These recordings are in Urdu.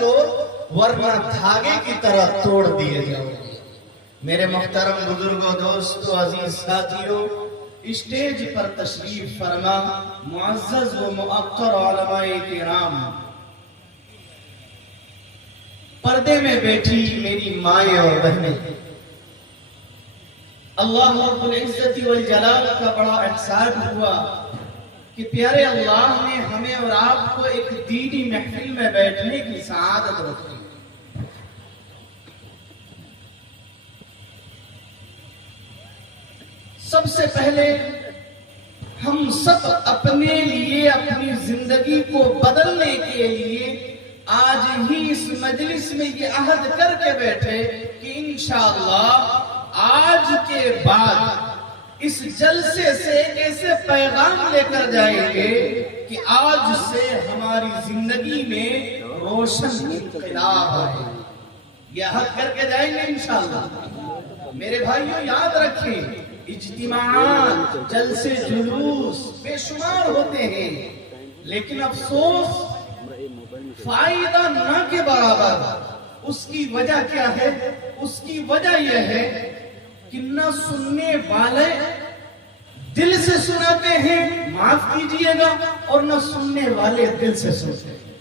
لو ورنہ دھاگے کی طرح توڑ دیے جاؤ گے۔ میرے محترم بزرگوں، دوستو، عزیز ساتھیوں، اسٹیج پر تشریف فرما معزز و مؤقر علماء کرام، پردے میں بیٹھی میری مائیں اور بہنیں، اللہ رب العزت والجلال کا بڑا احسان ہوا کہ پیارے اللہ نے ہمیں اور آپ کو ایک دینی محفل میں بیٹھنے کی سعادت رکھی۔ سب سے پہلے ہم سب اپنے لیے اپنی زندگی کو بدلنے کے لیے آج ہی اس مجلس میں یہ عہد کر کے بیٹھے کہ انشاءاللہ آج کے بعد اس جلسے سے ایسے پیغام لے کر جائیں گے کہ آج سے ہماری زندگی میں روشن انقلاب آئے۔ یہ عہد کر کے جائیں گے انشاءاللہ۔ میرے بھائیوں، یاد رکھیں، اجتماعات، جلسے، جلوس بے شمار ہوتے ہیں، لیکن افسوس فائدہ نہ کے برابر۔ اس کی وجہ کیا ہے؟ اس کی وجہ یہ ہے کہ نہ سننے والے دل سے سناتے ہیں، معاف کیجئے گا، اور نہ سننے والے دل سے سنتے ہیں۔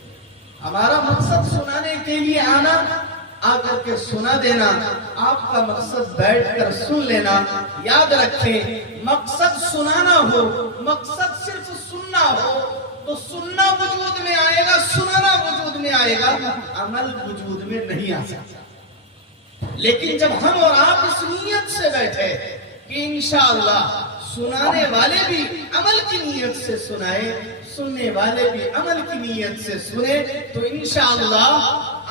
ہمارا مقصد سنانے کے لیے آنا، آ کر کے سنا دینا، آپ کا مقصد بیٹھ کر سن لینا۔ یاد رکھیں، مقصد سنانا ہو، مقصد صرف سننا ہو تو سننا وجود میں آئے گا، سنانا وجود میں آئے گا، عمل وجود میں نہیں آ سکتا۔ لیکن جب ہم اور آپ اس نیت سے بیٹھے کہ انشاءاللہ سنانے والے بھی عمل کی نیت سے سنائیں، سننے والے بھی عمل کی نیت سے سنیں، تو انشاءاللہ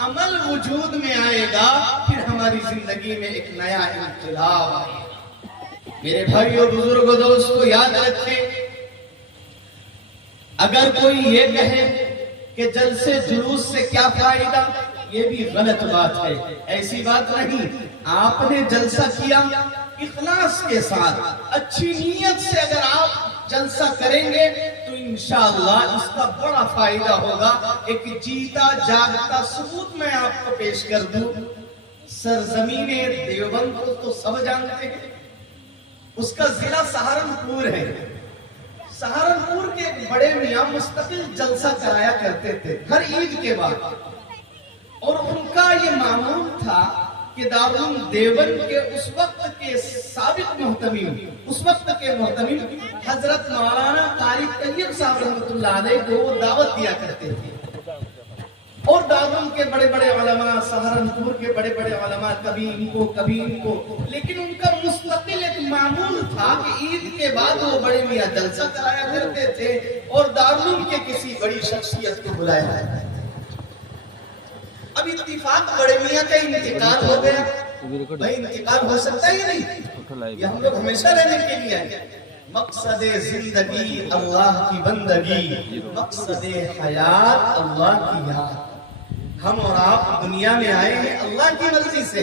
عمل وجود میں آئے گا، پھر ہماری زندگی میں ایک نیا انقلاب آئے گا۔ میرے بھائیوں، بزرگوں، دوستو، یاد رکھیں، اگر کوئی یہ کہے کہ جلسے جلوس سے کیا فائدہ، یہ بھی غلط بات ہے۔ ایسی بات نہیں۔ آپ نے جلسہ کیا اخلاص کے ساتھ، اچھی نیت سے اگر آپ جلسہ کریں گے تو انشاءاللہ اس کا بڑا فائدہ ہوگا۔ ایک جیتا جاگتا ثبوت میں آپ کو پیش کر دوں۔ سرزمین دیوبند کو تو سب جانتے ہیں، اس کا ضلع سہارنپور ہے۔ سہارنپور کے ایک بڑے میاں مستقل جلسہ کرایا کرتے تھے ہر عید کے بعد، اور ان کا یہ معمول تھا کہ دارالعلوم دیوبند کے اس وقت کے سابق محتمم، اس وقت کے محتمم حضرت مولانا قاری طیب صاحب رحمۃ اللہ علیہ کو وہ دعوت دیا کرتے تھے، اور دارالعلوم کے بڑے بڑے علماء، سہارنپور کے بڑے بڑے علماء کبھی ان کو، لیکن ان کا مستقل ایک معمول تھا کہ عید کے بعد وہ بڑے میاں جلسہ کرایا کرتے تھے اور دارالعلوم کے کسی بڑی شخصیت کو بلایا کرتے تھے۔ اب اتفاق بڑے میاں کا انتقال ہو گیا، بھائی انتقال ہو سکتا ہے یا نہیں؟ یہ ہم لوگ ہمیشہ رہنے کے لیے آئے۔ مقصد زندگی اللہ کی بندگی، مقصد حیات اللہ کی یاد۔ ہم اور آپ دنیا میں آئے ہیں اللہ کی مرضی سے،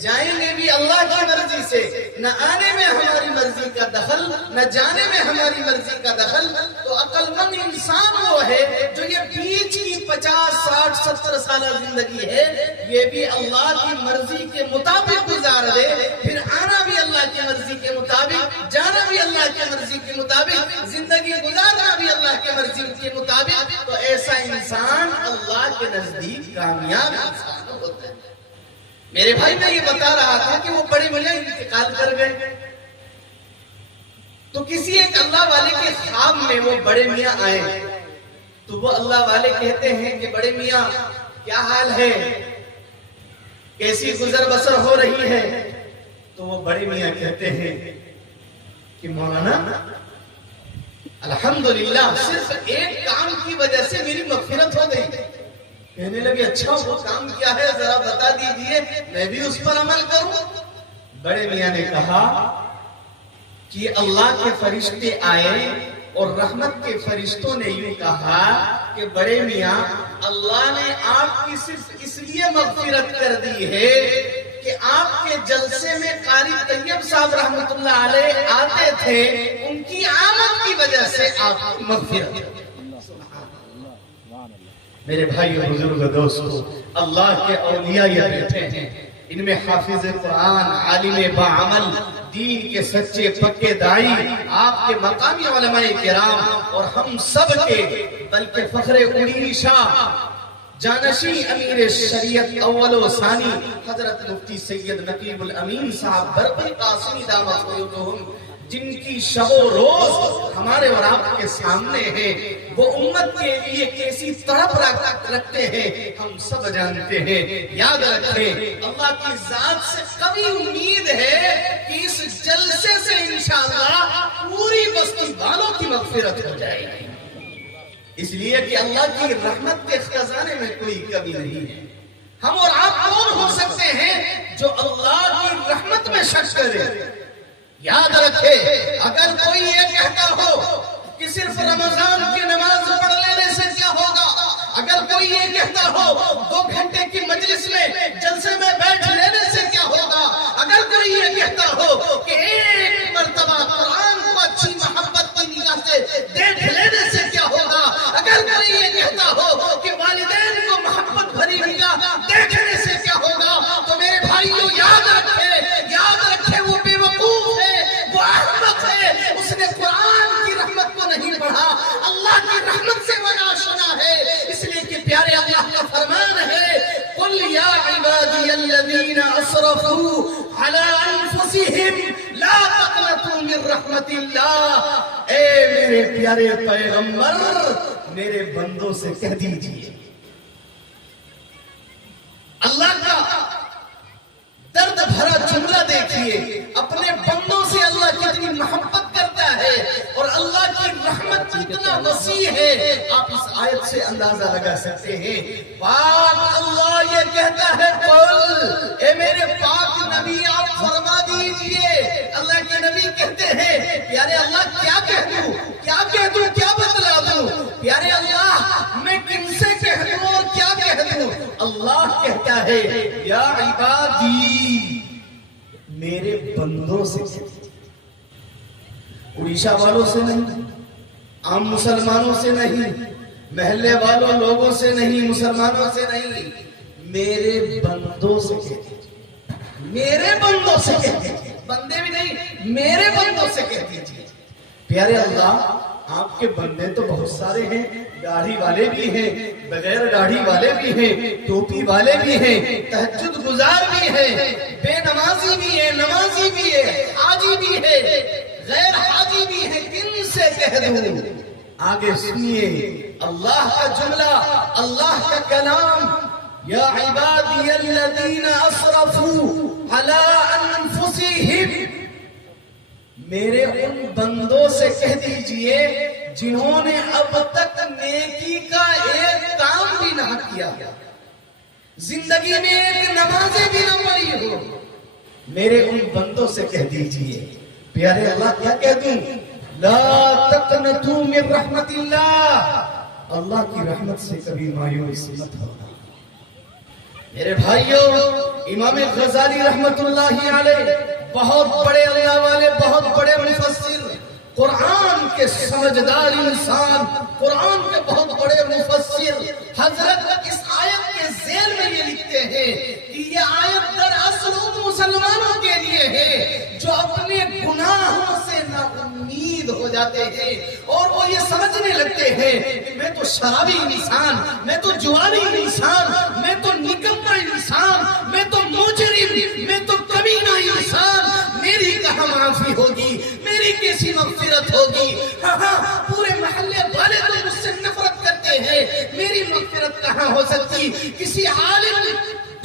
جائیں گے بھی اللہ کی مرضی سے۔ نہ آنے میں ہماری مرضی کا دخل، نہ جانے میں ہماری مرضی کا دخل۔ تو عقل مند انسان وہ ہے جو یہ بیچ کی 50، 60، 70 سالہ زندگی ہے، یہ بھی اللہ کی مرضی کے مطابق گزار دے، پھر آنا بھی اللہ کی مرضی کے مطابق، جانا بھی اللہ کی مرضی کے مطابق، زندگی گزارنا بھی اللہ کی مرضی کے مطابق۔ تو ایسا انسان اللہ کے نزدیک کامیاب انسان ہوتا ہے۔ میرے بھائی، میں یہ بتا رہا تھا کہ وہ بڑے میاں انتقال کر گئے، تو کسی ایک اللہ والے کے خواب میں وہ بڑے میاں آئے، تو وہ اللہ والے کہتے ہیں کہ بڑے میاں کیا حال ہے، کیسی گزر بسر ہو رہی ہے؟ تو وہ بڑے میاں کہتے ہیں کہ مولانا الحمدللہ صرف ایک کام کی وجہ سے میری مغفرت ہو گئی۔ کہنے لگے اچھا وہ کام کیا ہے ذرا بتا دیجئے، میں بھی اس پر عمل کروں۔ بڑے میاں نے کہا کہ اللہ کے فرشتے آئے اور رحمت کے فرشتوں نے یوں کہا کہ بڑے میاں اللہ نے آپ کی صرف اس لیے مغفرت کر دی ہے کہ آپ کے جلسے میں قاری طیب صاحب رحمۃ اللہ علیہ آتے تھے، ان کی آمد کی وجہ سے آپ کی مغفرت۔ میرے بھائی اور بزرگ دوستو، اللہ کے اولیاء یہ بیٹھے ہیں، ان میں حافظ قرآن، عالم باعمل، دین کے سچے پکے دائی، آپ کے مقامی علماء کرام اور ہم سب کے بلکہ فخر اڑیشہ جانشین امیر شریعت اول و ثانی حضرت مفتی سید نقیب الامین صاحب برقی قاسمی دامت قیوتہم، جن کی شب و روز ہمارے اور آپ کے سامنے ہے، وہ امت کے لیے کیسی طرف رکھتے ہیں ہم سب جانتے ہیں۔ یاد رکھیں، اللہ کی ذات سے کبھی امید ہے کہ اس جلسے سے انشاءاللہ پوری بستی والوں کی مغفرت ہو جائے گی، اس لیے کہ اللہ کی رحمت کے خزانے میں کوئی کمی نہیں ہے۔ ہم اور آپ کون ہو سکتے ہیں جو اللہ کی رحمت میں شک کرے؟ یاد رکھے، اگر کوئی یہ کہتا ہو کہ صرف رمضان کی نماز پڑھ لینے سے کیا ہوگا، اگر کوئی یہ کہتا ہو 2 گھنٹے کی مجلس میں جلسے میں بیٹھ لینے سے کیا ہوگا، اگر کوئی یہ کہتا ہو کہ ایک مرتبہ قرآن کو اچھی محبت کی نگاہ سے دیکھ لینے سے کیا ہوگا، اگر کوئی یہ کہتا ہو کہ والدین کو محبت بھری نگاہ دیکھنے سے کیا ہوگا، تو میرے بھائیو یاد رکھے وہ بے وقوف ہے، وہ احمق ہے، اس نے قرآن کی رحمت کو نہیں پڑھا، اللہ کی رحمت سے وہ ناشنا ہے، اس لیے کہ پیارے اللہ کا فرمان ہے، قُلْ يَا عِبَادِيَ الَّذِينَ أَسْرَفُوا عَلَىٰ أَنفُسِهِمْ لَا تَقْنَطُوا مِن رَحْمَتِ اللَّهِ، اے میرے پیارے پیغمبر میرے بندوں سے کہہ دیجئے، اللہ کا درد بھرا جملہ دیکھیے، اپنے بندوں سے اللہ کتنی محبت کرتا ہے اور اللہ کی رحمت کتنا وسیع ہے، آپ اس آیت سے اندازہ لگا سکتے ہیں۔ پاک اللہ یہ کہتا ہے، قل، اے میرے پاک نبی آپ فرما دیجئے، اللہ کے نبی کہتے ہیں، پیارے اللہ کیا کہہ دوں کیا بتلا دوں، پیارے اللہ میں کن سے کہہ دوں اور کیا کہہ دوں، اللہ کہتا ہے یا عبادی، میرے بندوں سے، اڑیشہ والوں سے نہیں، عام مسلمانوں سے نہیں، محلے والوں لوگوں سے نہیں، مسلمانوں سے نہیں، میرے بندوں سے کہتے، میرے بندوں سے کہتے، بندے بھی نہیں، میرے بندوں سے کہتے۔ پیارے اللہ آپ کے بندے تو بہت سارے ہیں، داڑھی والے بھی ہیں، بغیر داڑھی والے بھی ہیں، ٹوپی والے بھی ہیں، تہجد گزار بھی ہیں، بے نمازی بھی ہے، نمازی بھی ہے، حاجی بھی ہے، غیر حاجی بھی ہے، کن سے کہہ دوں؟ آگے سنیے اللہ کا جملہ، اللہ کا کلام، یا عبادی الذین اسرفوا علی انفسہم، میرے ان بندوں سے کہہ دیجئے جنہوں نے اب تک نیکی کا ایک کام بھی نہ کیا، زندگی میں ایک نمازیں بھی نہ پڑھی ہو، میرے ان بندوں سے کہہ دیجئے، پیارے اللہ کیا کہہ دوں، لا تقنطوا من رحمت اللہ، اللہ کی رحمت سے کبھی مایوس مت ہونا۔ میرے بھائیوں، امام غزالی رحمت اللہ علیہ بہت بڑے اللہ والے، بہت بڑے مفسر، قرآن کے سمجھدار انسان، قرآن کے بہت بڑے مفسر، حضرت اس آیت کے ذیل میں یہ لکھتے ہیں کہ یہ آیت دراصل ان مسلمانوں کے لیے ہے جو اپنے گناہوں سے نا امید ہو جاتے ہیں اور وہ یہ سمجھنے لگتے ہیں کہ میں تو شرابی انسان، میں تو جواری انسان، میں تو نکما انسان، میں تو مجرم، میں تو کمینہ انسان، میری کہاں معافی ہوگی، میری کیسی مغفرت ہوگی، ہاں پورے محلے والے تو مجھ سے نفرت کرتے ہیں، میری مغفرت کہاں ہو سکتی، کسی عالم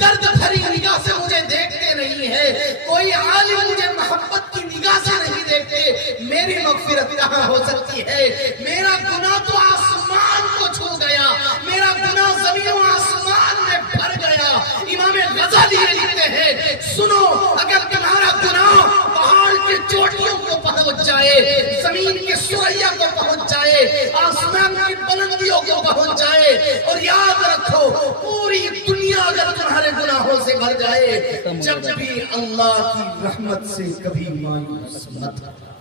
درد بھری نگاہ سے مجھے دیکھتے نہیں ہے، کوئی عالم مجھے محبت کی نگاہ سے نہیں دیکھتے، میری مغفرت کہاں ہو سکتی ہے، میرا گناہ تو آسمان کو چھو گیا، میرا گناہ زمین و آسمان میں بھر گیا۔ امام غزالی لکھتے ہیں، سنو اگر تمہارا گناہ پہاڑ کے چوٹیوں کو پہنچ جائے، زمین کے سریا کو پہنچ جائے، آسمان کی بلندیوں کو پہنچ جائے، اور یاد رکھو پوری دنیا اگر تمہارے گناہوں سے بھر جائے، جب بھی اللہ کی رحمت سے کبھی مایوس مت ہونا۔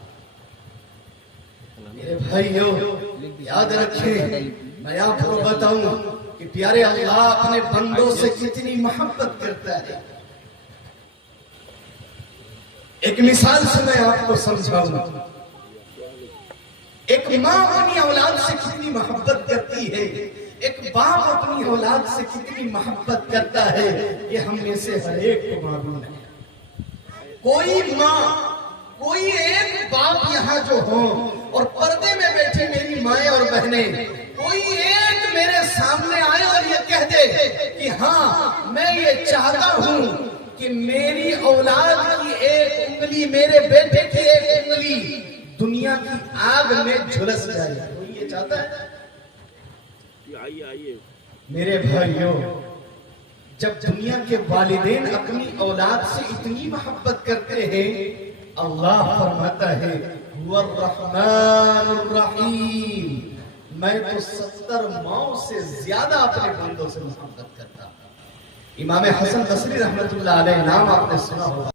میرے بھائیو یاد رکھیں، میں آپ کو بتاؤں کہ پیارے اللہ اپنے بندوں سے کتنی محبت کرتا ہے۔ ایک مثال سے میں آپ کو سمجھاؤں۔ ایک ماں اپنی اولاد سے کتنی محبت کرتی ہے، ایک باپ اپنی اولاد سے کتنی محبت کرتا ہے، یہ ہم میں سے ہر ایک کو معلوم ہے۔ کوئی ماں، کوئی ایک باپ یہاں جو ہوں اور پردے میں بیٹھے میری مائیں اور بہنیں، کوئی ایک میرے سامنے آئے اور یہ کہہ دے کہ ہاں میں یہ چاہتا ہوں کہ میری اولاد کی ایک انگلی، میرے بیٹے کی ایک انگلی دنیا کی آگ میں جھلس جائے، کوئی یہ چاہتا ہے؟ میرے بھائیوں، جب دنیا کے والدین اپنی اولاد سے اتنی محبت کرتے ہیں، اللہ فرماتا ہے هو الرحمن الرحیم، میں تو 70 ماؤں سے زیادہ اپنے بندوں سے محبت کرتا ہوں۔ امام حسن بصری رحمت اللہ علیہ نام آپ نے سنا ہوگا۔